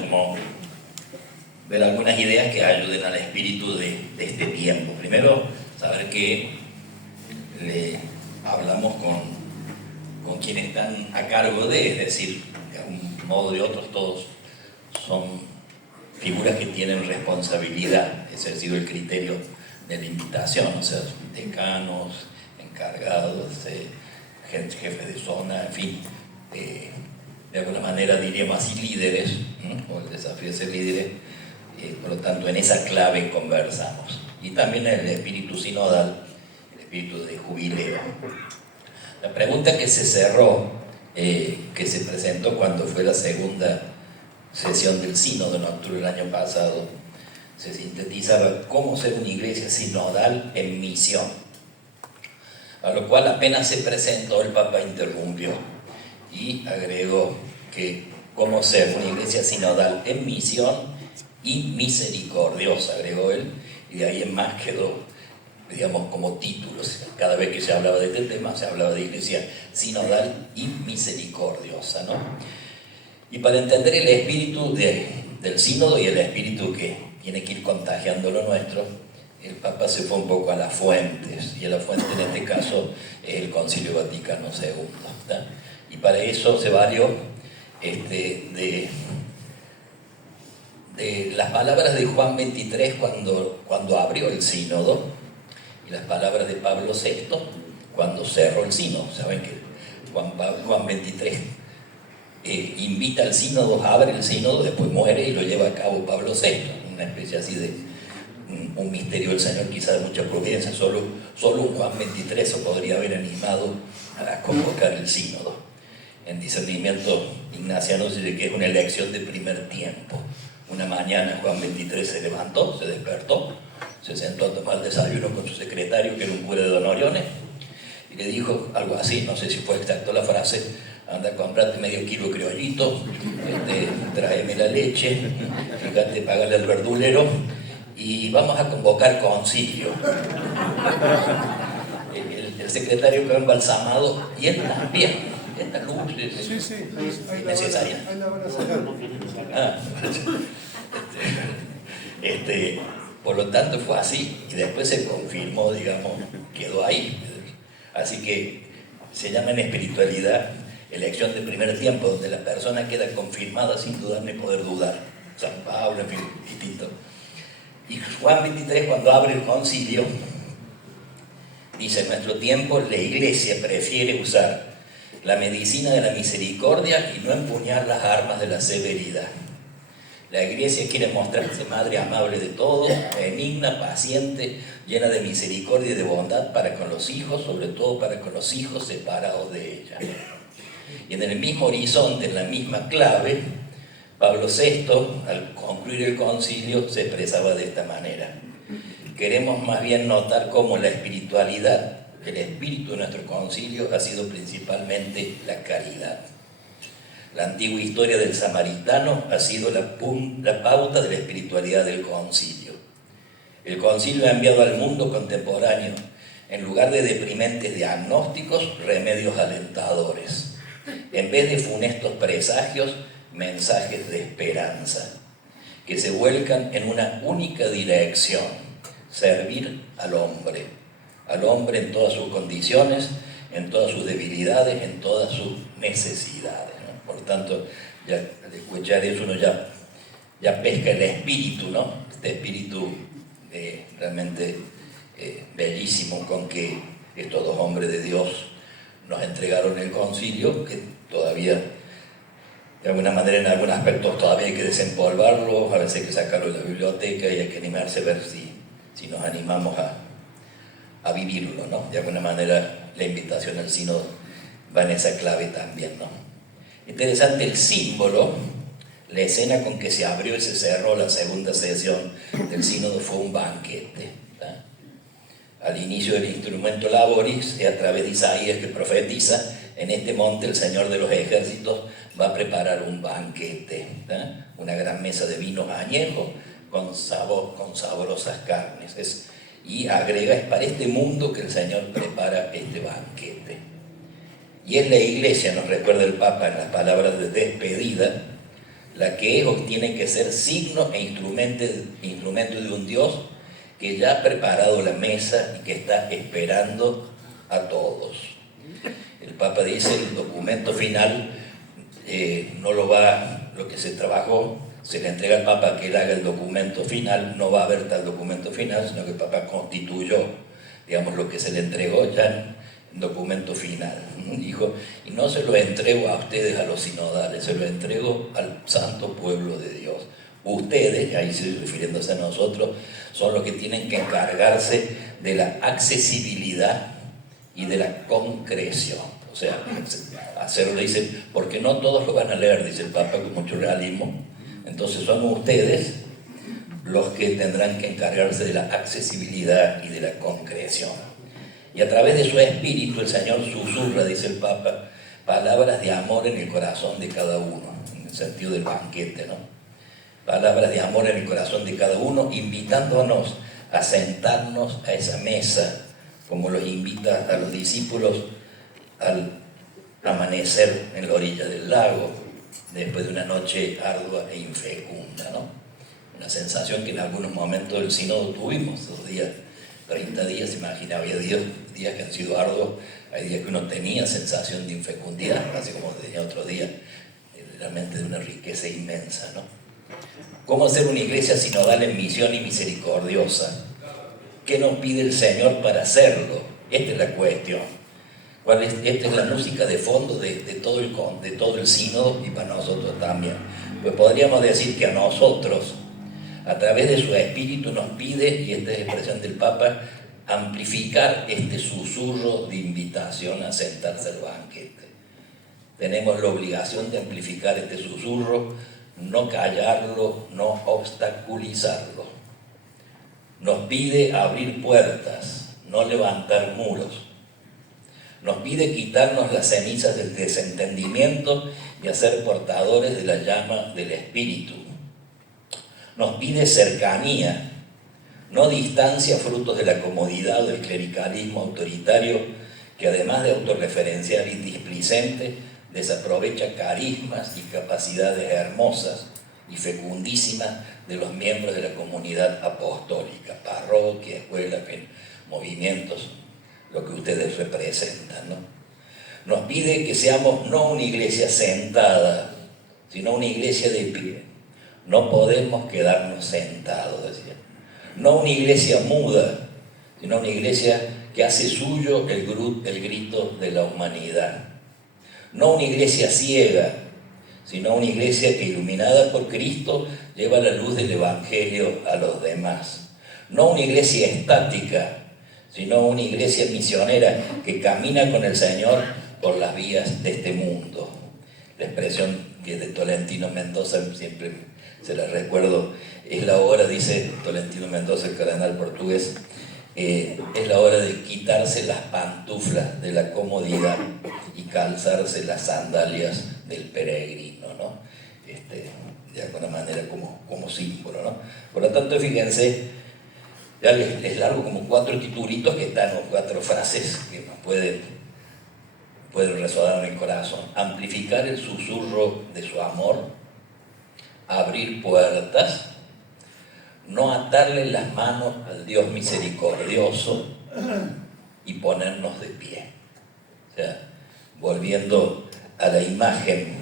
como ver algunas ideas que ayuden al espíritu de este tiempo. Primero, saber que le hablamos con quienes están a cargo de, es decir, de un modo o de otro, todos son figuras que tienen responsabilidad. Ese ha sido el criterio de la invitación, o sea, decanos, encargados, jefes de zona, en fin, de alguna manera diríamos así líderes, o el desafío de ser líderes, por lo tanto en esa clave conversamos. Y también el espíritu sinodal, el espíritu de jubileo. La pregunta que se cerró, que se presentó cuando fue la segunda sesión del sínodo en octubre del año pasado, se sintetizaba cómo ser una iglesia sinodal en misión. A lo cual apenas se presentó, el Papa interrumpió y agregó que cómo ser una iglesia sinodal en misión y misericordiosa, agregó él, y de ahí en más quedó, digamos, como títulos. Cada vez que se hablaba de este tema, se hablaba de iglesia sinodal y misericordiosa, ¿no? Y para entender el espíritu del sínodo y el espíritu que tiene que ir contagiando lo nuestro, el Papa se fue un poco a las fuentes, y a la fuente en este caso es el Concilio Vaticano II, ¿tá? Y para eso se valió de las palabras de Juan XXIII cuando abrió el sínodo, y las palabras de Pablo VI cuando cerró el sínodo. Saben que Juan XXIII invita al sínodo, abre el sínodo, después muere y lo lleva a cabo Pablo VI, una especie así de un misterio del Señor, quizá de mucha providencia. Solo un Juan XXIII se podría haber animado a convocar el sínodo. En discernimiento ignaciano se dice que es una elección de primer tiempo. Una mañana Juan XXIII se levantó, se despertó, se sentó a tomar el desayuno con su secretario, que era un cura de Don Oriones, y le dijo algo así, no sé si fue exacto la frase: anda a comprarte medio kilo de criollito, tráeme la leche, fíjate, págale al verdulero y vamos a convocar concilio. El secretario quedó embalsamado y él también. Esta luz es necesaria. Por lo tanto fue así, y después se confirmó, digamos, quedó ahí. Así que se llama en espiritualidad elección de primer tiempo, donde la persona queda confirmada sin dudar ni poder dudar. San Pablo, en fin, distinto. Y Juan XXIII, cuando abre el concilio, dice: en nuestro tiempo la Iglesia prefiere usar la medicina de la misericordia y no empuñar las armas de la severidad. La Iglesia quiere mostrarse madre amable de todos, benigna, paciente, llena de misericordia y de bondad para con los hijos, sobre todo para con los hijos separados de ella. Y en el mismo horizonte, en la misma clave, Pablo VI, al concluir el concilio, se expresaba de esta manera: queremos más bien notar cómo la espiritualidad, el espíritu de nuestro concilio ha sido principalmente la caridad. La antigua historia del samaritano ha sido la pauta de la espiritualidad del concilio. El concilio ha enviado al mundo contemporáneo, en lugar de deprimentes diagnósticos, remedios alentadores. En vez de funestos presagios, mensajes de esperanza, que se vuelcan en una única dirección: servir al hombre en todas sus condiciones, en todas sus debilidades, en todas sus necesidades, ¿no? Por tanto, ya al escuchar eso uno ya pesca el espíritu, ¿no? Este espíritu realmente bellísimo con que estos dos hombres de Dios nos entregaron el concilio, que todavía, de alguna manera, en algunos aspectos todavía hay que desempolvarlo, a veces hay que sacarlo de la biblioteca y hay que animarse a ver si nos animamos a vivirlo, ¿no? De alguna manera la invitación al sínodo va en esa clave también, ¿no? Interesante el símbolo, la escena con que se abrió y se cerró la segunda sesión del sínodo fue un banquete, ¿tá? Al inicio del instrumento laboris, a través de Isaías, que profetiza: en este monte el Señor de los ejércitos va a preparar un banquete, ¿tá? Una gran mesa de vinos añejos con sabrosas carnes. Y agrega: es para este mundo que el Señor prepara este banquete. Y es la Iglesia, nos recuerda el Papa en las palabras de despedida, la que es o tiene que ser signo e instrumento de un Dios que ya ha preparado la mesa y que está esperando a todos. El Papa dice, el documento final lo que se trabajó, se le entrega al Papa que él haga el documento final, no va a haber tal documento final, sino que el Papa constituyó, digamos, lo que se le entregó ya en documento final. Dijo, y no se lo entrego a ustedes, a los sinodales, se lo entrego al santo pueblo de Dios. Ustedes, ahí sí refiriéndose a nosotros, son los que tienen que encargarse de la accesibilidad y de la concreción. O sea, hacerlo, dice, porque no todos lo van a leer, dice el Papa con mucho realismo. Entonces son ustedes los que tendrán que encargarse de la accesibilidad y de la concreción. Y a través de su espíritu el Señor susurra, dice el Papa, palabras de amor en el corazón de cada uno, en el sentido del banquete, ¿no? Palabras de amor en el corazón de cada uno, invitándonos a sentarnos a esa mesa, como los invita a los discípulos al amanecer en la orilla del lago, después de una noche ardua e infecunda, ¿no? Una sensación que en algunos momentos del sínodo tuvimos, 2 días, 30 días, imagina, había días que han sido arduos, hay días que uno tenía sensación de infecundidad, así como tenía otros días, realmente de una riqueza inmensa, ¿no? ¿Cómo ser una iglesia sinodal en misión y misericordiosa? ¿Qué nos pide el Señor para hacerlo? Esta es la cuestión. Esta es la música de fondo de todo el sínodo y para nosotros también. Pues podríamos decir que a nosotros, a través de su espíritu, nos pide, y esta es expresión del Papa, amplificar este susurro de invitación a sentarse al banquete. Tenemos la obligación de amplificar este susurro, no callarlo, no obstaculizarlo. Nos pide abrir puertas, no levantar muros. Nos pide quitarnos las cenizas del desentendimiento y hacer portadores de la llama del Espíritu. Nos pide cercanía, no distancia frutos de la comodidad o del clericalismo autoritario que además de autorreferencial y displicente, desaprovecha carismas y capacidades hermosas y fecundísimas de los miembros de la comunidad apostólica, parroquia, escuela, movimientos, lo que ustedes representan, ¿no? Nos pide que seamos no una iglesia sentada, sino una iglesia de pie. No podemos quedarnos sentados, decía. No una iglesia muda, sino una iglesia que hace suyo el grito de la humanidad. No una iglesia ciega, sino una iglesia que, iluminada por Cristo, lleva la luz del Evangelio a los demás. No una iglesia estática, sino una iglesia misionera que camina con el Señor por las vías de este mundo. La expresión que es de Tolentino Mendoza, siempre se la recuerdo, es la hora, dice Tolentino Mendoza, el cardenal portugués, es la hora de quitarse las pantuflas de la comodidad y calzarse las sandalias del peregrino, ¿no? De alguna manera como símbolo, ¿no? Por lo tanto, fíjense, ya les largo como 4 titulitos que están, o 4 frases que nos pueden resonar en el corazón. Amplificar el susurro de su amor, abrir puertas, no atarle las manos al Dios misericordioso y ponernos de pie. O sea, volviendo a la imagen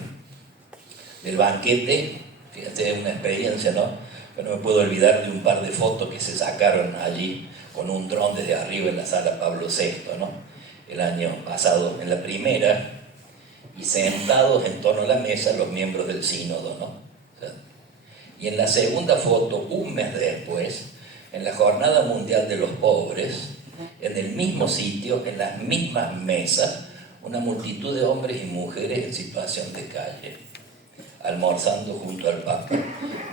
del banquete, fíjate, es una experiencia, ¿no? Yo no me puedo olvidar de un par de fotos que se sacaron allí con un dron desde arriba en la sala Pablo VI, ¿no? El año pasado, en la primera, y sentados en torno a la mesa los miembros del sínodo, ¿no? O sea, y en la segunda foto, un mes después, en la Jornada Mundial de los Pobres, en el mismo sitio, en las mismas mesas, una multitud de hombres y mujeres en situación de calle, almorzando junto al Papa.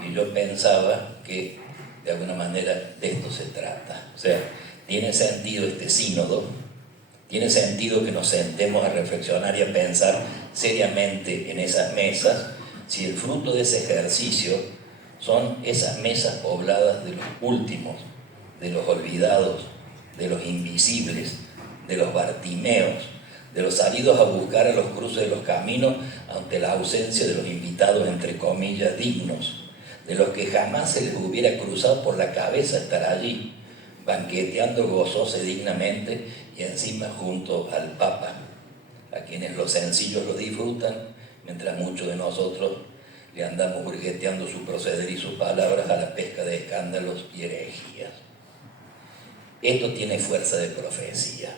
Y yo pensaba que, de alguna manera, de esto se trata. O sea, tiene sentido este sínodo, tiene sentido que nos sentemos a reflexionar y a pensar seriamente en esas mesas, si el fruto de ese ejercicio son esas mesas pobladas de los últimos, de los olvidados, de los invisibles, de los bartimeos, de los salidos a buscar a los cruces de los caminos ante la ausencia de los invitados, entre comillas, dignos, de los que jamás se les hubiera cruzado por la cabeza estar allí, banqueteando gozoso y dignamente, y encima junto al Papa, a quienes los sencillos lo disfrutan, mientras muchos de nosotros le andamos burgueteando su proceder y sus palabras a la pesca de escándalos y herejías. Esto tiene fuerza de profecía.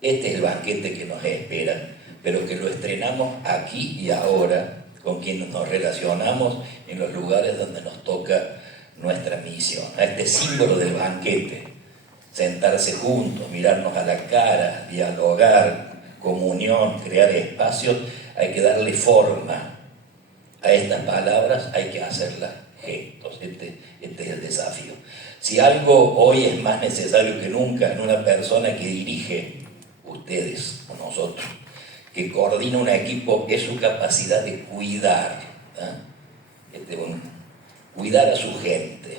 Este es el banquete que nos espera, pero que lo estrenamos aquí y ahora, con quienes nos relacionamos en los lugares donde nos toca nuestra misión. A este símbolo del banquete, sentarse juntos, mirarnos a la cara, dialogar, comunión, crear espacios, hay que darle forma a estas palabras, hay que hacerlas gestos. Este es el desafío. Si algo hoy es más necesario que nunca en una persona que dirige, ustedes o nosotros, que coordina un equipo, es su capacidad de cuidar, cuidar a su gente,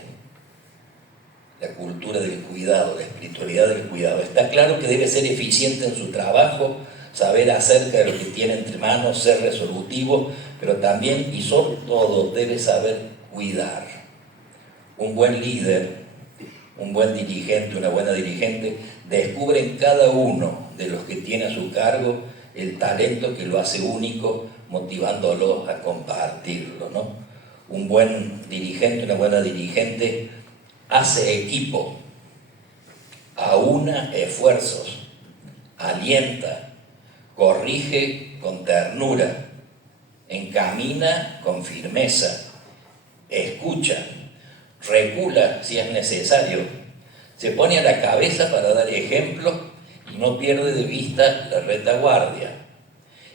la cultura del cuidado, la espiritualidad del cuidado. Está claro que debe ser eficiente en su trabajo, saber acerca de lo que tiene entre manos, ser resolutivo, pero también y sobre todo debe saber cuidar. Un buen líder, un buen dirigente, una buena dirigente, descubre en cada uno de los que tiene a su cargo el talento que lo hace único, motivándolos a compartirlo, ¿no? Un buen dirigente, una buena dirigente, hace equipo, aúna esfuerzos, alienta, corrige con ternura, encamina con firmeza, escucha, recula si es necesario, se pone a la cabeza para dar ejemplo y no pierde de vista la retaguardia.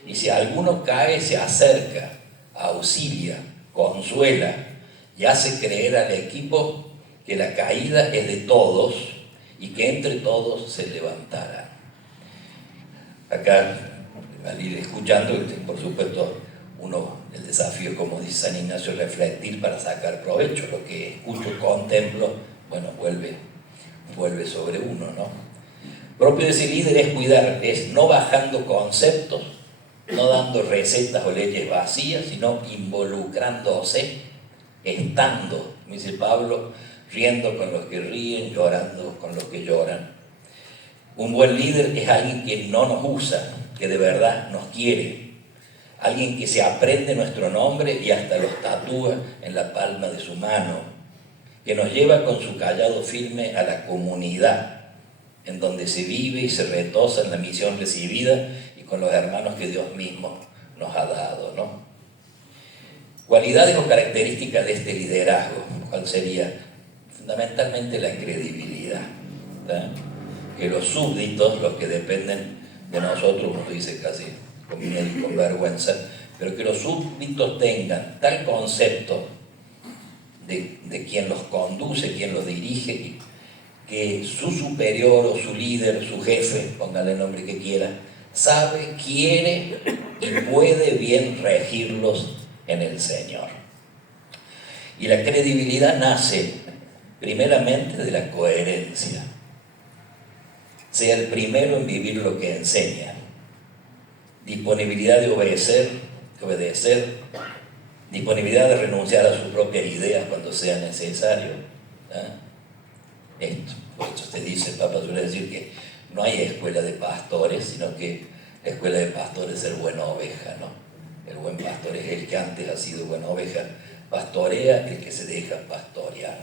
Y si alguno cae, se acerca, auxilia, consuela y hace creer al equipo que la caída es de todos y que entre todos se levantarán. Acá, al ir escuchando, por supuesto, el desafío, como dice San Ignacio, es refletir para sacar provecho. Lo que escucho, contemplo, bueno, vuelve sobre uno, ¿no? Propio de ese líder es cuidar, es no bajando conceptos, no dando recetas o leyes vacías, sino involucrándose, estando, como dice Pablo, riendo con los que ríen, llorando con los que lloran. Un buen líder es alguien que no nos usa, que de verdad nos quiere, alguien que se aprende nuestro nombre y hasta los tatúa en la palma de su mano, que nos lleva con su callado firme a la comunidad, en donde se vive y se retosa en la misión recibida y con los hermanos que Dios mismo nos ha dado, ¿no? Cualidades o características de este liderazgo, ¿cuál sería? Fundamentalmente la credibilidad, ¿verdad? Que los súbditos, los que dependen de nosotros, como dice casi con miedo y con vergüenza, pero que los súbditos tengan tal concepto de quien los conduce, quien los dirige, que su superior o su líder, su jefe, póngale el nombre que quiera, sabe, quiere y puede bien regirlos en el Señor. Y la credibilidad nace primeramente de la coherencia. Sea el primero en vivir lo que enseña. Disponibilidad de obedecer, disponibilidad de renunciar a sus propias ideas cuando sea necesario. Esto, por eso se dice, el Papa suele decir que no hay escuela de pastores, sino que la escuela de pastores es ser buena oveja, ¿no? El buen pastor es el que antes ha sido buena oveja, pastorea el que se deja pastorear.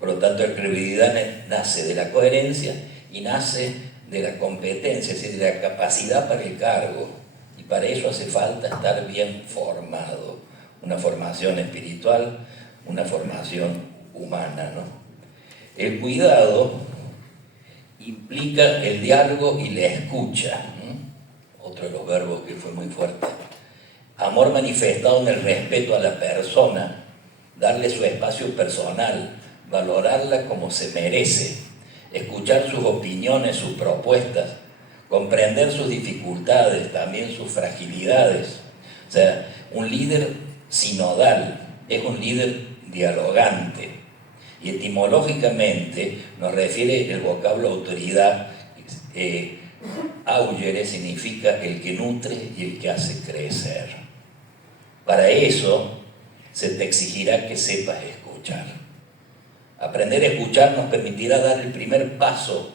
Por lo tanto, la credibilidad nace de la coherencia y nace de la competencia, es decir, de la capacidad para el cargo. Y para eso hace falta estar bien formado, una formación espiritual, una formación humana, ¿no? El cuidado implica el diálogo y la escucha, otro de los verbos que fue muy fuerte. Amor manifestado en el respeto a la persona, darle su espacio personal, valorarla como se merece, escuchar sus opiniones, sus propuestas, comprender sus dificultades, también sus fragilidades. O sea, un líder sinodal es un líder dialogante. Y etimológicamente nos refiere el vocablo autoridad Augere significa el que nutre y el que hace crecer. Para eso se te exigirá que sepas escuchar. Aprender a escuchar nos permitirá dar el primer paso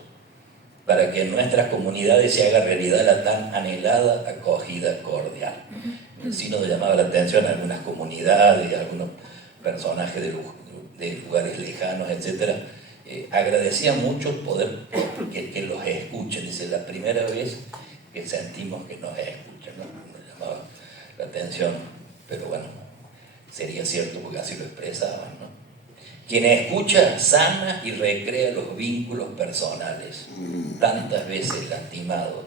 para que en nuestras comunidades se haga realidad la tan anhelada acogida cordial. El sínodo llamaba la atención a algunas comunidades, a algunos personajes de lugares lejanos, etc. Agradecía mucho poder que los escuchen. Dice, la primera vez que sentimos que nos escuchan, ¿no? Me llamaba la atención, pero bueno, sería cierto porque así lo expresaban, ¿no? Quien escucha sana y recrea los vínculos personales, tantas veces lastimados,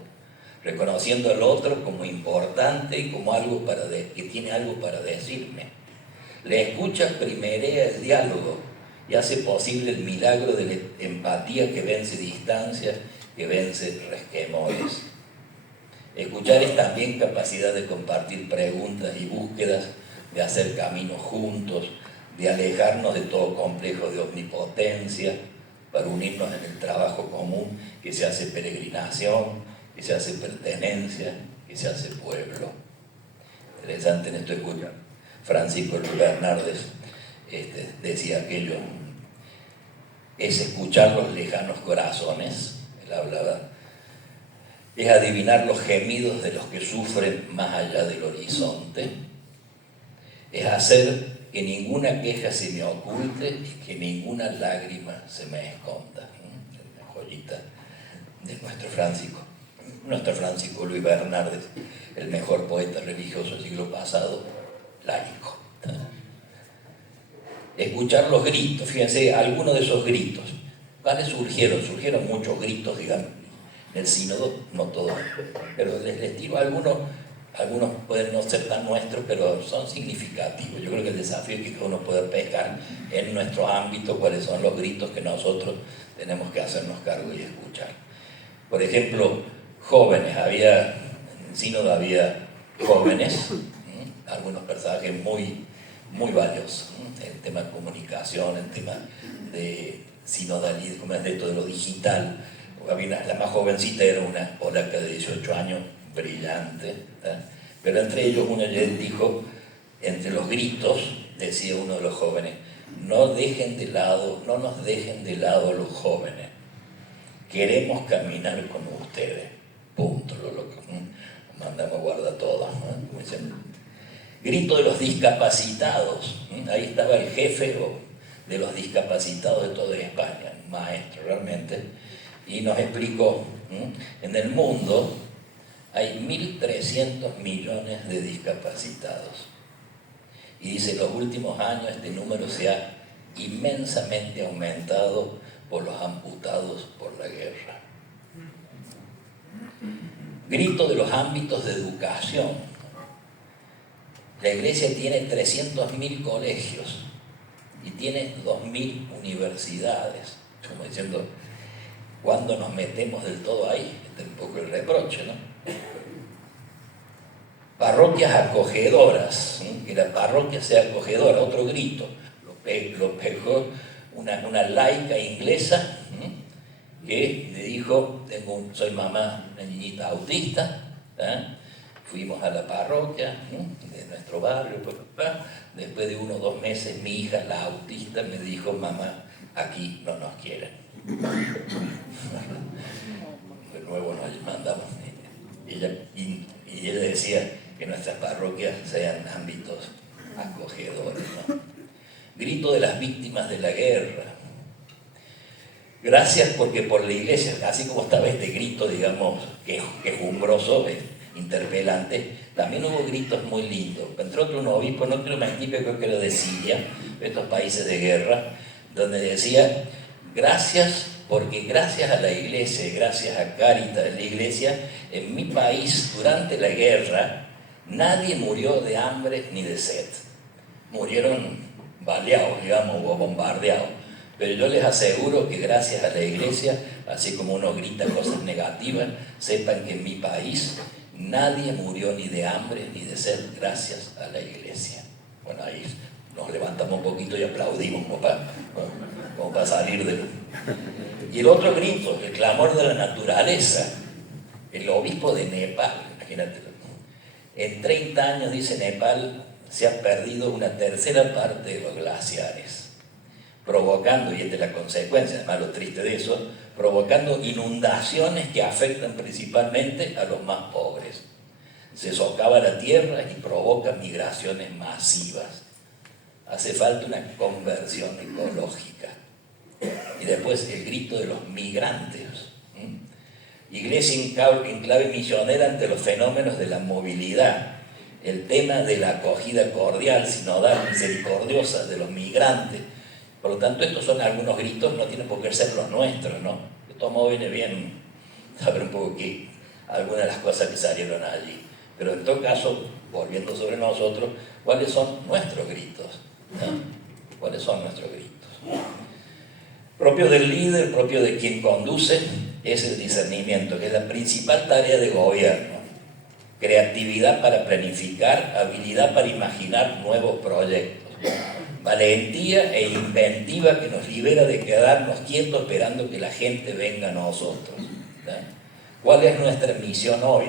reconociendo al otro como importante y como algo que tiene algo para decirme. La escucha primerea el diálogo y hace posible el milagro de la empatía que vence distancias, que vence resquemores. Escuchar es también capacidad de compartir preguntas y búsquedas, de hacer caminos juntos, de alejarnos de todo complejo de omnipotencia, para unirnos en el trabajo común que se hace peregrinación, que se hace pertenencia, que se hace pueblo. Interesante en esto escuchar. Francisco Luis Bernardes decía aquello, es escuchar los lejanos corazones, él hablaba, es adivinar los gemidos de los que sufren más allá del horizonte, es hacer que ninguna queja se me oculte y que ninguna lágrima se me esconda. Una joyita de nuestro Francisco Luis Bernardes, el mejor poeta religioso del siglo pasado, laico. Escuchar los gritos, fíjense, algunos de esos gritos, ¿cuáles surgieron? Surgieron muchos gritos, digamos, en el sínodo, no todos, pero les tiro algunos pueden no ser tan nuestros, pero son significativos. Yo creo que el desafío es que uno pueda pescar en nuestro ámbito cuáles son los gritos que nosotros tenemos que hacernos cargo y escuchar. Por ejemplo, jóvenes, en el sínodo había jóvenes, algunos personajes muy, muy valiosos, el tema de comunicación, el tema de sinodalidad, de todo lo digital. La más jovencita era una polaca de 18 años, brillante, pero entre ellos uno les dijo, entre los gritos, decía uno de los jóvenes, no nos dejen de lado a los jóvenes, queremos caminar con ustedes, punto, lo mandamos guarda todo, ¿no? Como dicen. Grito de los discapacitados, ahí estaba el jefe de los discapacitados de toda España, un maestro realmente, y nos explicó, en el mundo hay 1.300 millones de discapacitados. Y dice, en los últimos años este número se ha inmensamente aumentado por los amputados por la guerra. Grito de los ámbitos de educación. La Iglesia tiene 300.000 colegios y tiene 2.000 universidades. Como diciendo, ¿cuándo nos metemos del todo ahí? Este es un poco el reproche, ¿no? Parroquias acogedoras, que la parroquia sea acogedora, otro grito, lo pegó una laica inglesa que le dijo, soy mamá de una niñita autista, fuimos a la parroquia de nuestro barrio, después de 1 o 2 meses mi hija, la autista, me dijo, mamá, aquí no nos quieren. De nuevo nos mandamos. Y ella decía que nuestras parroquias sean ámbitos acogedores, ¿no? Grito de las víctimas de la guerra. Gracias porque por la Iglesia, así como estaba este grito, digamos, quejumbroso, interpelante, también hubo gritos muy lindos. Entre otros un obispo, no quiero mentir, creo que era de Siria, de estos países de guerra, donde decía, gracias porque gracias a la Iglesia, gracias a Cáritas de la Iglesia, en mi país durante la guerra nadie murió de hambre ni de sed. Murieron baleados, digamos, o bombardeados. Pero yo les aseguro que gracias a la Iglesia, así como uno grita cosas negativas, sepan que en mi país nadie murió ni de hambre ni de sed gracias a la Iglesia. Bueno, ahí nos levantamos un poquito y aplaudimos como para salir de... Y el otro grito, el clamor de la naturaleza. el obispo de Nepal, imagínate, en 30 años, dice, Nepal se ha perdido una tercera parte de los glaciares, provocando, y esta es la consecuencia, además lo triste de eso, provocando inundaciones que afectan principalmente a los más pobres. Se socava la tierra y provoca migraciones masivas. Hace falta una conversión ecológica. Y después el grito de los migrantes. Iglesia en clave misionera ante los fenómenos de la movilidad. El tema de la acogida cordial, sinodal, misericordiosa de los migrantes. Por lo tanto, estos son algunos gritos, no tienen por qué ser los nuestros, ¿no? De todo modo viene bien saber un poco qué, algunas de las cosas que salieron allí. Pero en todo caso, volviendo sobre nosotros, ¿cuáles son nuestros gritos? ¿No? ¿Cuáles son nuestros gritos? Propio del líder, propio de quien conduce, es el discernimiento, que es la principal tarea de gobierno. Creatividad para planificar, habilidad para imaginar nuevos proyectos. Valentía e inventiva que nos libera de quedarnos quietos esperando que la gente venga a nosotros. ¿Cuál es nuestra misión hoy?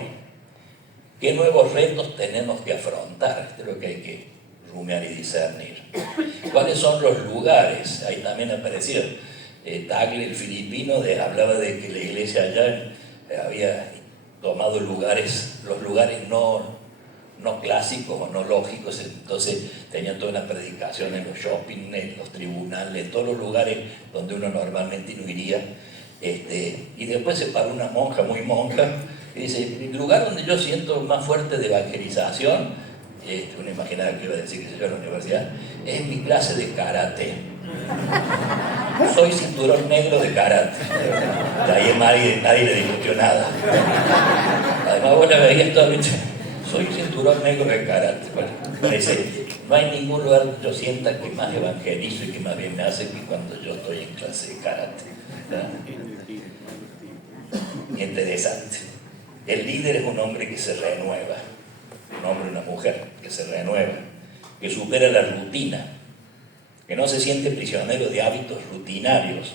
¿Qué nuevos retos tenemos que afrontar? Esto es lo que hay que rumiar y discernir. ¿Cuáles son los lugares? Ahí también apareció Tagle, el filipino, hablaba de que la iglesia allá había tomado los lugares no clásicos o no lógicos, entonces tenían toda una predicación en los shopping, en los tribunales, en todos los lugares donde uno normalmente no iría. Y después se paró una monja, muy monja, y dice, el lugar donde yo siento más fuerte de evangelización, uno imaginaba que iba a decir que se yo en la universidad, es mi clase de karate. Soy cinturón negro de karate. De ahí nadie le discutió nada. Además vos la veías todo, soy cinturón negro de karate. Bueno, parece, no hay ningún lugar donde yo sienta que más evangelizo y que más bien me hace que cuando yo estoy en clase de karate. Interesante. El líder es un hombre que se renueva, un hombre o una mujer que se renueva, que supera la rutina, que no se siente prisionero de hábitos rutinarios,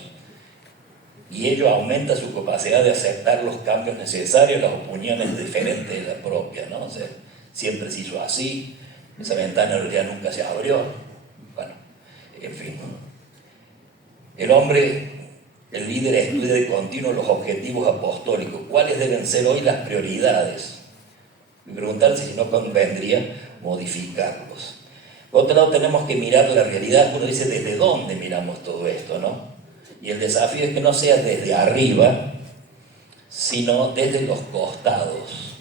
y ello aumenta su capacidad de aceptar los cambios necesarios, las opiniones diferentes de la propia, ¿no? O sea, siempre se hizo así, esa ventana en realidad nunca se abrió. Bueno, en fin. El líder estudia de continuo los objetivos apostólicos. ¿Cuáles deben ser hoy las prioridades? Y preguntarse si no convendría modificarlos. Por otro lado, tenemos que mirar la realidad. Uno dice, ¿desde dónde miramos todo esto, no? Y el desafío es que no sea desde arriba, sino desde los costados,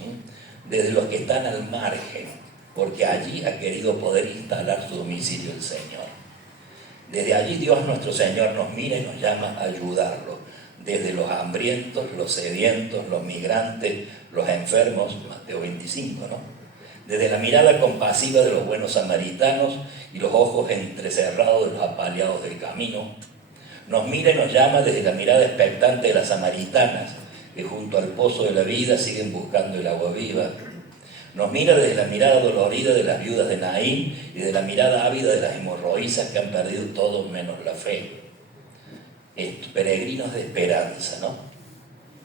desde los que están al margen, porque allí ha querido poder instalar su domicilio el Señor. Desde allí Dios nuestro Señor nos mira y nos llama a ayudarlo, desde los hambrientos, los sedientos, los migrantes, los enfermos, Mateo 25, ¿no? Desde la mirada compasiva de los buenos samaritanos y los ojos entrecerrados de los apaleados del camino. Nos mira y nos llama desde la mirada expectante de las samaritanas, que junto al pozo de la vida siguen buscando el agua viva. Nos mira desde la mirada dolorida de las viudas de Naín y de la mirada ávida de las hemorroísas que han perdido todo menos la fe. Peregrinos de esperanza, ¿no?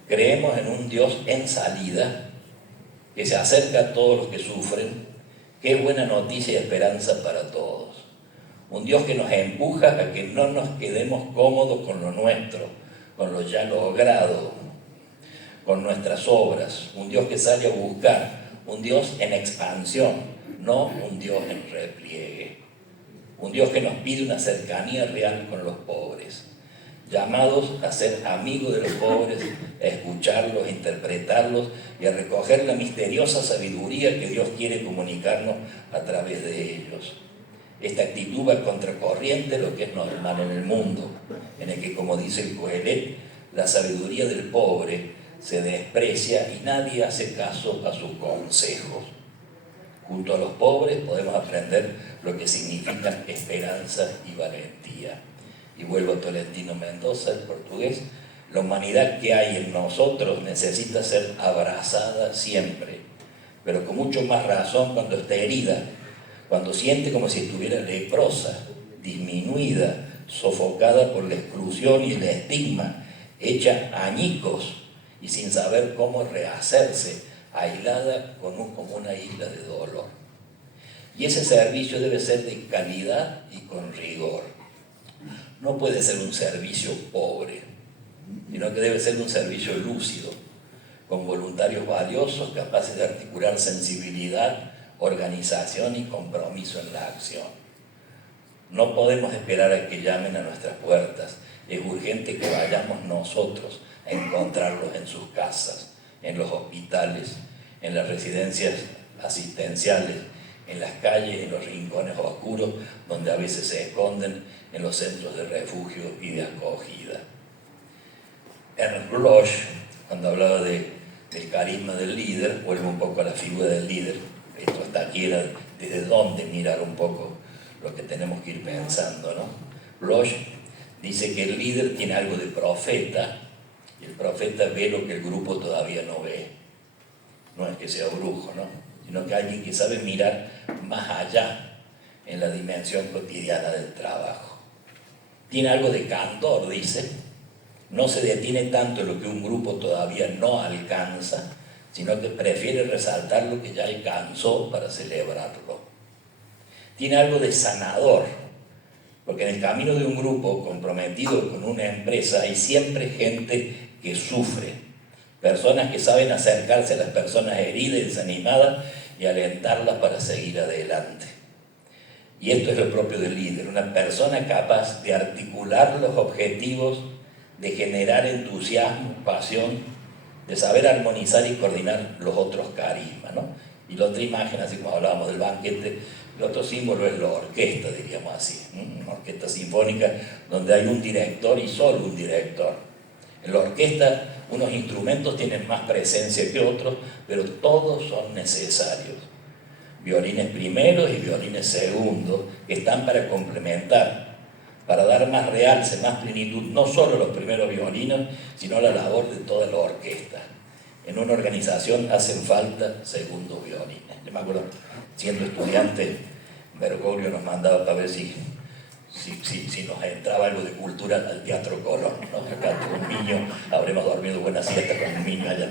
Creemos en un Dios en salida, que se acerca a todos los que sufren, que es buena noticia y esperanza para todos. Un Dios que nos empuja a que no nos quedemos cómodos con lo nuestro, con lo ya logrado, con nuestras obras. Un Dios que sale a buscar, un Dios en expansión, no un Dios en repliegue. Un Dios que nos pide una cercanía real con los pobres, llamados a ser amigos de los pobres, a escucharlos, a interpretarlos y a recoger la misteriosa sabiduría que Dios quiere comunicarnos a través de ellos. Esta actitud va a contracorriente lo que es normal en el mundo, en el que, como dice el Coelet, la sabiduría del pobre se desprecia y nadie hace caso a sus consejos. Junto a los pobres podemos aprender lo que significan esperanza y valentía. Y vuelvo a Tolentino Mendoza, el portugués, la humanidad que hay en nosotros necesita ser abrazada siempre, pero con mucho más razón cuando está herida, cuando siente como si estuviera leprosa, disminuida, sofocada por la exclusión y el estigma, hecha añicos, y sin saber cómo rehacerse, aislada como una isla de dolor. Y ese servicio debe ser de calidad y con rigor. No puede ser un servicio pobre, sino que debe ser un servicio lúcido, con voluntarios valiosos capaces de articular sensibilidad, organización y compromiso en la acción. No podemos esperar a que llamen a nuestras puertas. Es urgente que vayamos nosotros a encontrarlos en sus casas, en los hospitales, en las residencias asistenciales, en las calles, en los rincones oscuros, donde a veces se esconden, en los centros de refugio y de acogida. Ernst Bloch, cuando hablaba del carisma del líder, vuelve un poco a la figura del líder. Esto hasta aquí era desde dónde mirar un poco lo que tenemos que ir pensando, ¿no? Bloch dice que el líder tiene algo de profeta, y el profeta ve lo que el grupo todavía no ve. No es que sea brujo, ¿no? Sino que alguien que sabe mirar más allá en la dimensión cotidiana del trabajo. Tiene algo de cantor, dice. No se detiene tanto en lo que un grupo todavía no alcanza, sino que prefiere resaltar lo que ya alcanzó para celebrarlo. Tiene algo de sanador, porque en el camino de un grupo comprometido con una empresa hay siempre gente que sufre, personas que saben acercarse a las personas heridas y desanimadas y alentarlas para seguir adelante. Y esto es lo propio del líder, una persona capaz de articular los objetivos, de generar entusiasmo, pasión, de saber armonizar y coordinar los otros carismas, ¿no? Y la otra imagen, así como hablábamos del banquete, el otro símbolo es la orquesta, diríamos así, una orquesta sinfónica donde hay un director y solo un director. En la orquesta unos instrumentos tienen más presencia que otros, pero todos son necesarios. Violines primeros y violines segundos que están para complementar, para dar más realce, más plenitud, no solo los primeros violines, sino la labor de toda la orquesta. En una organización hacen falta segundos violines. Yo me acuerdo, siendo estudiante, Bergoglio nos mandaba para ver si nos entraba algo de cultura al Teatro Colón, ¿no? Acá un niño, habremos dormido buena siesta con un niño allá,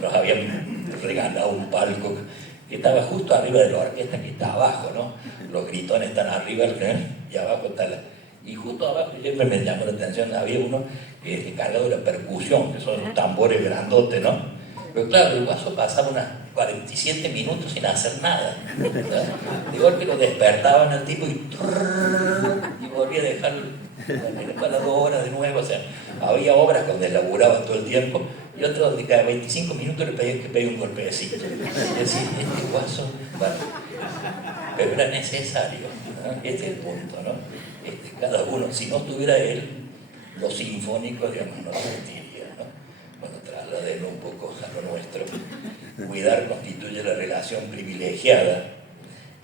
nos habían regalado un palco que estaba justo arriba de la orquesta, que está abajo, ¿no? Los gritones están arriba, y abajo está y justo abajo, siempre me llamó la atención, había uno encargado de la percusión, que son los tambores grandotes, ¿no? Pero claro, el guaso pasaba unas 47 minutos sin hacer nada, ¿verdad? De golpe lo despertaban al tipo y volvía a dejarlo a las 2 horas de nuevo. O sea, había obras donde laburaba todo el tiempo y otras donde cada 25 minutos le pedían que pegue un golpecito. Es decir, este guaso, bueno, pero era necesario, ¿no? Este es el punto, ¿no? Cada uno, si no estuviera él, los sinfónicos, digamos, no existirían, ¿no? Bueno, traslademos un poco a lo nuestro. Cuidar constituye la relación privilegiada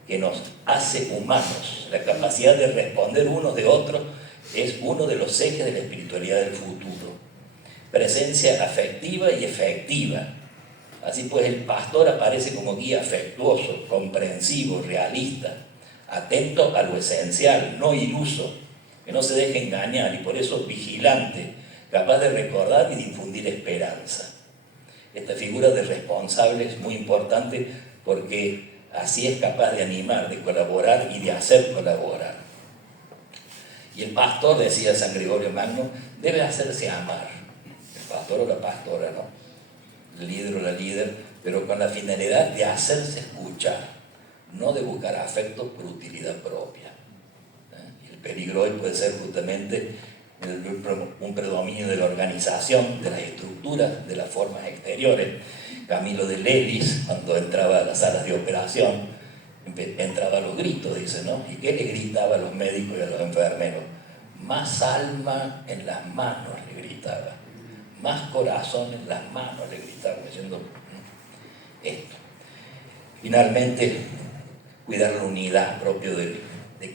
que nos hace humanos. La capacidad de responder unos de otros es uno de los ejes de la espiritualidad del futuro. Presencia afectiva y efectiva. Así pues, el pastor aparece como guía afectuoso, comprensivo, realista, atento a lo esencial, no iluso, que no se deje engañar y por eso vigilante, capaz de recordar y difundir esperanza. Esta figura de responsable es muy importante porque así es capaz de animar, de colaborar y de hacer colaborar. Y el pastor, decía San Gregorio Magno, debe hacerse amar. El pastor o la pastora, ¿no? El líder o la líder, pero con la finalidad de hacerse escuchar, no de buscar afectos por utilidad propia. Y el peligro hoy puede ser justamente un predominio de la organización, de las estructuras, de las formas exteriores. Camilo de Lelis, cuando entraba a las salas de operación, entraba a los gritos, dice, ¿no? ¿Y qué le gritaba a los médicos y a los enfermeros? Más alma en las manos, le gritaba. Más corazón en las manos, le gritaba, diciendo esto. Finalmente, cuidar la unidad propio de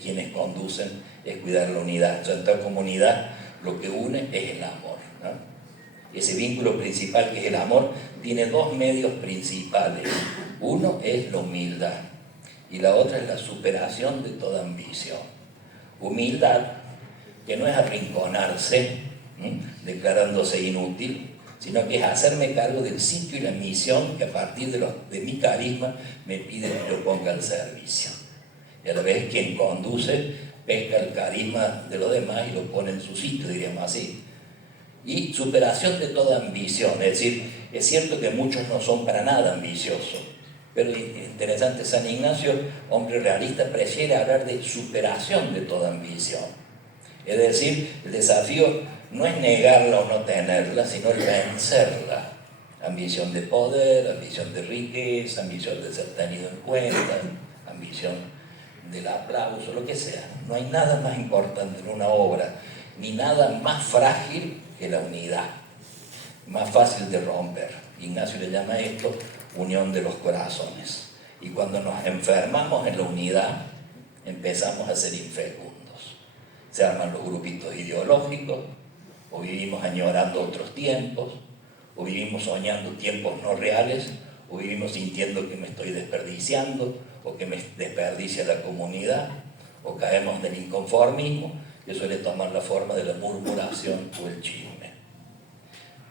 quienes conducen es cuidar la unidad. O sea, en toda comunidad lo que une es el amor, ¿no? Ese vínculo principal que es el amor tiene 2 medios principales. Uno es la humildad y la otra es la superación de toda ambición. Humildad, que no es arrinconarse, declarándose inútil, sino que es hacerme cargo del sitio y la misión que a partir de mi carisma me pide que yo ponga al servicio. Y a la vez quien conduce pesca el carisma de los demás y lo pone en su sitio, diríamos así. Y superación de toda ambición, es decir, es cierto que muchos no son para nada ambiciosos, pero interesante, San Ignacio, hombre realista, prefiere hablar de superación de toda ambición. Es decir, el desafío no es negarla o no tenerla, sino el vencerla. Ambición de poder, ambición de riqueza, ambición de ser tenido en cuenta, ambición del aplauso, lo que sea. No hay nada más importante en una obra, ni nada más frágil que la unidad, más fácil de romper. Ignacio le llama esto unión de los corazones. Y cuando nos enfermamos en la unidad, empezamos a ser infecundos. Se arman los grupitos ideológicos, o vivimos añorando otros tiempos, o vivimos soñando tiempos no reales, o vivimos sintiendo que me estoy desperdiciando, o que me desperdicia la comunidad, o caemos del inconformismo, que suele tomar la forma de la murmuración o el chisme.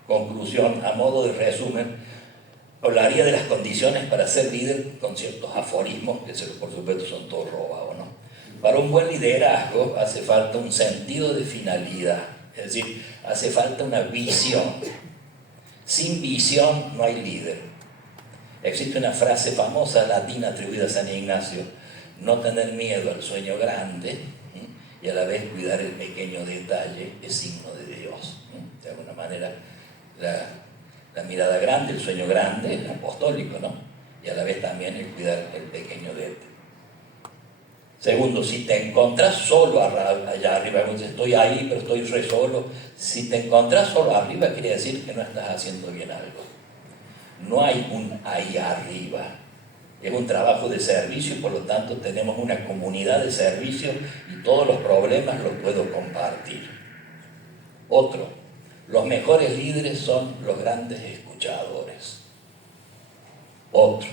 Conclusión, a modo de resumen, hablaría de las condiciones para ser líder con ciertos aforismos, que por supuesto son todos robados, ¿no? Para un buen liderazgo hace falta un sentido de finalidad, es decir, hace falta una visión. Sin visión no hay líder. Existe una frase famosa latina atribuida a San Ignacio: no tener miedo al sueño grande y a la vez cuidar el pequeño detalle es signo de Dios. De alguna manera, la mirada grande, el sueño grande, el apostólico, ¿no? Y a la vez también el cuidar el pequeño detalle. Segundo, si te encontrás solo allá arriba, estoy ahí pero estoy re solo, si te encontrás solo arriba quiere decir que no estás haciendo bien algo. No hay un ahí arriba, es un trabajo de servicio y por lo tanto tenemos una comunidad de servicio y todos los problemas los puedo compartir. Otro, los mejores líderes son los grandes escuchadores. Otro,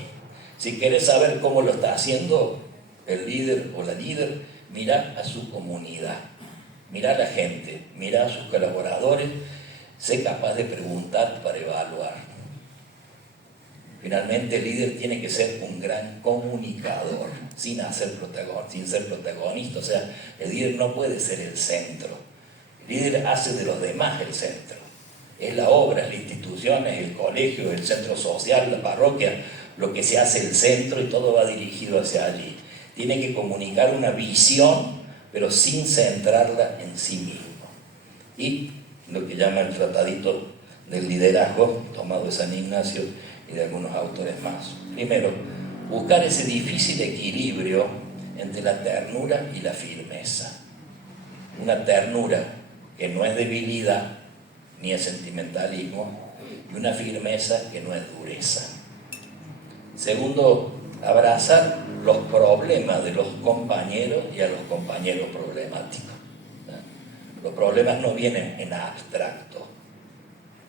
si quieres saber cómo lo está haciendo el líder o la líder, mira a su comunidad, mira a la gente, mira a sus colaboradores, sé capaz de preguntar para evaluar. Finalmente el líder tiene que ser un gran comunicador, sin ser protagonista, o sea, el líder no puede ser el centro, el líder hace de los demás el centro, es la obra, es la institución, es el colegio, el centro social, la parroquia, lo que se hace el centro y todo va dirigido hacia allí. Tiene que comunicar una visión, pero sin centrarla en sí mismo. Y lo que llama el tratadito del liderazgo, tomado de San Ignacio y de algunos autores más. Primero, buscar ese difícil equilibrio entre la ternura y la firmeza. Una ternura que no es debilidad ni es sentimentalismo, y una firmeza que no es dureza. Segundo, abrazar los problemas de los compañeros y a los compañeros problemáticos. Los problemas no vienen en abstracto.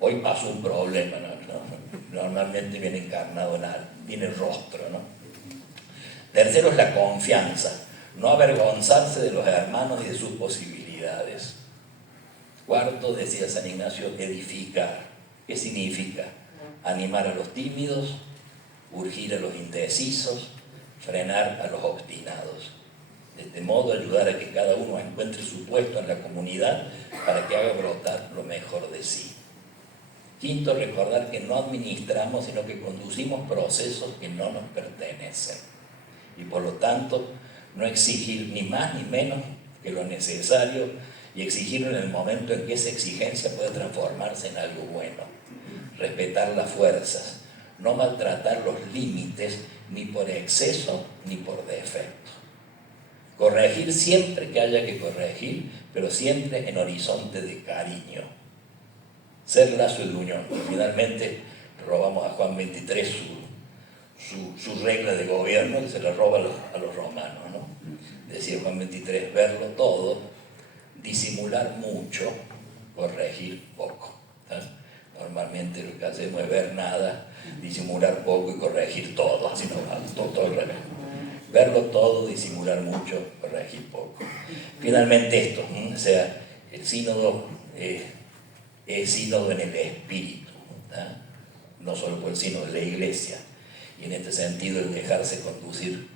Hoy pasó un problema, ¿no? Normalmente viene encarnado en algo, tiene rostro, ¿no? Tercero es la confianza, no avergonzarse de los hermanos y de sus posibilidades. Cuarto, decía San Ignacio, edificar. ¿Qué significa? Animar a los tímidos, urgir a los indecisos, frenar a los obstinados. De este modo ayudar a que cada uno encuentre su puesto en la comunidad para que haga brotar lo mejor de sí. Quinto, recordar que no administramos, sino que conducimos procesos que no nos pertenecen. Y por lo tanto, no exigir ni más ni menos que lo necesario y exigirlo en el momento en que esa exigencia puede transformarse en algo bueno. Respetar las fuerzas, no maltratar los límites ni por exceso ni por defecto. Corregir siempre que haya que corregir, pero siempre en horizonte de cariño. Ser lazo de unión. Finalmente robamos a Juan XXIII su regla de gobierno y se la roba a los romanos, ¿no? Decía Juan XXIII, verlo todo, disimular mucho, corregir poco. ¿Sabes? Normalmente lo que hacemos es ver nada, disimular poco y corregir todo, así no, todo al revés. Verlo todo, disimular mucho, corregir poco. Finalmente esto, o sea, el sínodo es sínodo en el espíritu. no solo por el sino de la Iglesia. Y en este sentido el dejarse conducir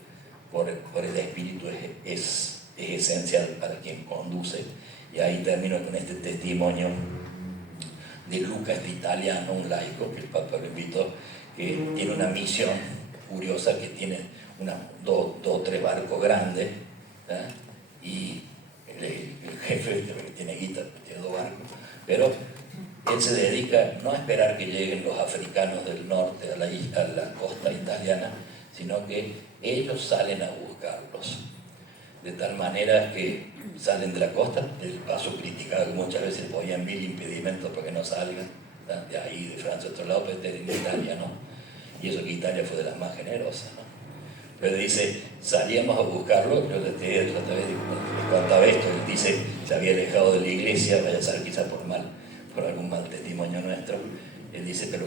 por el Espíritu es esencial para quien conduce. Y ahí termino con este testimonio de Lucas de Italiano, un laico que el Papa lo invitó, que tiene una misión curiosa, que tiene dos o tres barcos grandes, y el jefe que tiene guita, tiene 2 barcos, pero él se dedica no a esperar que lleguen los africanos del norte a la costa italiana, sino que ellos salen a buscarlos. De tal manera que salen de la costa, el paso criticado que muchas veces ponían 1000 impedimentos para que no salgan, de ahí, de Francia, de otro lado, pero en Italia, ¿no? Y eso que Italia fue de las más generosas, ¿no? Pero dice, salíamos a buscarlo, yo les contaba esto, él dice, se había alejado de la iglesia, vaya a ser quizás por algún mal testimonio nuestro, él dice, pero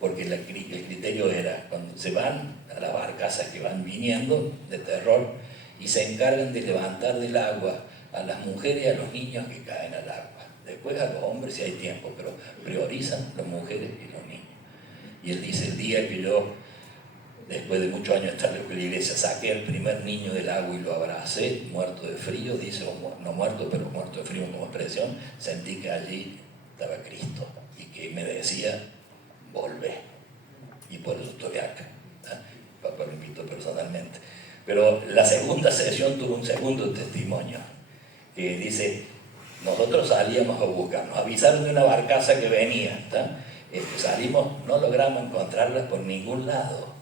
porque el criterio era, cuando se van a las barcazas que van viniendo de terror, y se encargan de levantar del agua a las mujeres y a los niños que caen al agua. Después a los hombres si hay tiempo, pero priorizan las mujeres y los niños. Y él dice, el día que yo, después de muchos años de estar en la iglesia, saqué al primer niño del agua y lo abracé, muerto de frío, dice, no muerto, pero muerto de frío como expresión, sentí que allí estaba Cristo y que me decía, volvé. Y por eso estoy acá. Papá lo invitó personalmente. Pero la segunda sesión tuvo un segundo testimonio, que dice, nosotros salíamos a buscar, nos avisaron de una barcaza que venía, salimos, no logramos encontrarla por ningún lado,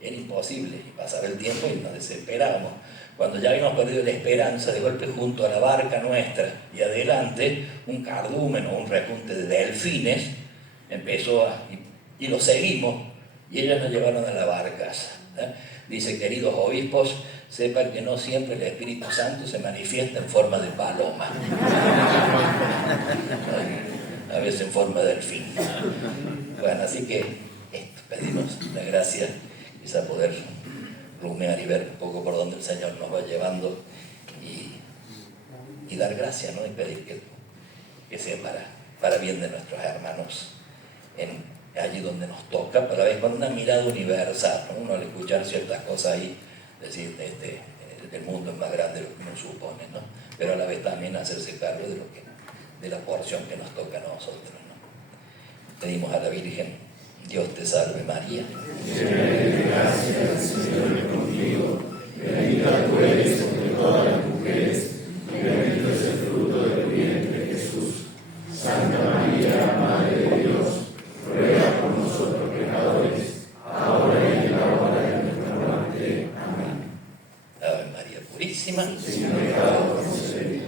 era imposible, y pasaba el tiempo y nos desesperábamos. Cuando ya habíamos perdido la esperanza, de golpe junto a la barca nuestra y adelante, un cardúmeno, un repunte de delfines, empezó y lo seguimos, y ellos nos llevaron a la barcaza. Dice, queridos obispos, sepan que no siempre el Espíritu Santo se manifiesta en forma de paloma, a veces en forma de delfín. Bueno, así que pedimos la gracia, quizá poder rumiar y ver un poco por dónde el Señor nos va llevando y dar gracia, ¿no? Y pedir que sea para bien de nuestros hermanos allí donde nos toca, pero a veces con una mirada universal, ¿no? Uno al escuchar ciertas cosas ahí, decir, el mundo es más grande de lo que uno supone, ¿no? Pero a la vez también hacerse cargo de la porción que nos toca a nosotros, ¿no? Pedimos a la Virgen, Dios te salve María. Gracias, el Señor es contigo, bendita tú eres entre todas las mujeres, y bendito es el fruto de tu vientre, Jesús. Santa María, Madre de Dios, ruega por nosotros pecadores, ahora y en la hora de nuestra muerte. Amén. Ave María Purísima, sin pecado concebida.